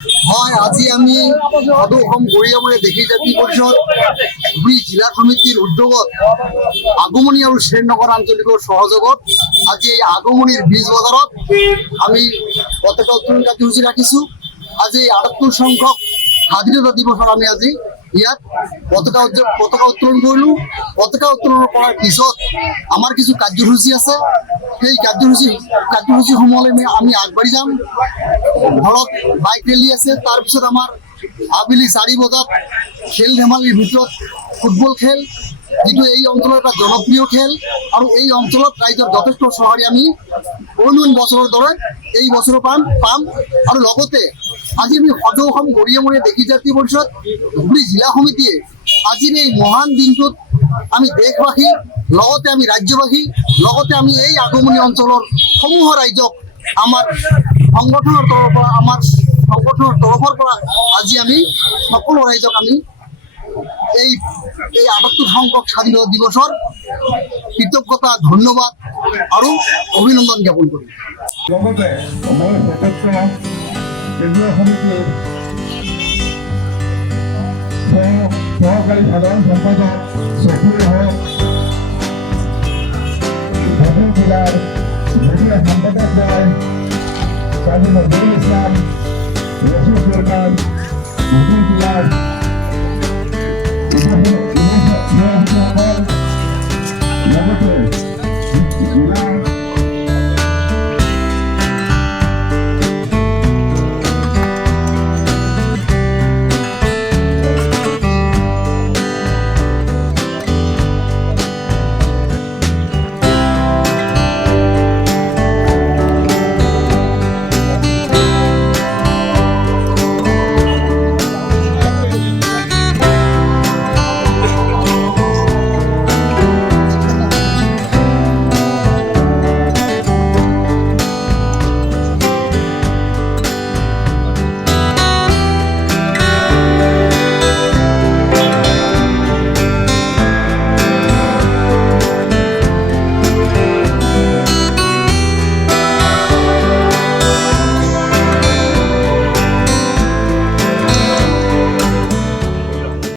হয়, আজি আমি সদৌ অসম গৰিয়ামূৰীয়া দেশী জাতি পৰিষদ ধুবুৰী জিলা সমিতিৰ উদ্যোগত আগমনী আৰু শ্ৰীনগৰ আঞ্চলিকৰ সহযোগত আজি এই আগমনীৰ বীজ বজাৰত আমি পতাকা উত্তোলন কাৰ্যসূচী ৰাখিছোঁ। আজি ৭৮ সংখ্যক স্বাধীনতা দিৱসত আমি আজি ইয়াত পতাকা উত্তোলন কৰিলোঁ। পতাকা উত্তোলন কৰাৰ পিছত আমাৰ কিছু কাৰ্যসূচী আছে। সেই কাৰ্যসূচীসমূহলৈ আমি আগবাঢ়ি যাম। ধৰক বাইক ৰেলী আছে, তাৰপিছত আমাৰ আবেলি ৪ বজাত খেল ধেমালিৰ ভিতৰত ফুটবল খেল, যিটো এই অঞ্চলৰ এটা জনপ্ৰিয় খেল আৰু এই অঞ্চলত ৰাইজৰ যথেষ্ট সঁহাৰি আমি অন্য বছৰৰ দৰে এই বছৰো পাম। আৰু লগতে আজি আমি সদৌ অসম গৰিয়ামূৰীয়া দেশী জাতি পৰিষদ ধুবুৰী জিলা সমিতিয়ে আজিৰ এই মহান দিনটোত আমি দেশবাসী, লগতে আমি ৰাজ্যবাসী, লগতে আমি এই আগমনী অঞ্চলৰ সমূহ ৰাইজক আমাৰ সংগঠনৰ তৰফৰ পৰা আজি আমি সকলো ৰাইজক আমি এই ৭৮ সংখ্যক স্বাধীনতা দিৱসৰ কৃতজ্ঞতা, ধন্যবাদ আৰু অভিনন্দন জ্ঞাপন কৰিম। লগতে মই প্ৰত্যক্ষ কেন্দ্ৰীয় সমিতিৰ সহকাৰী সাধাৰণ সম্পাদক চকুৰে হওক, ধুবুৰী জিলাৰ সম্পাদক কাজী নজৰুল ইছলাম,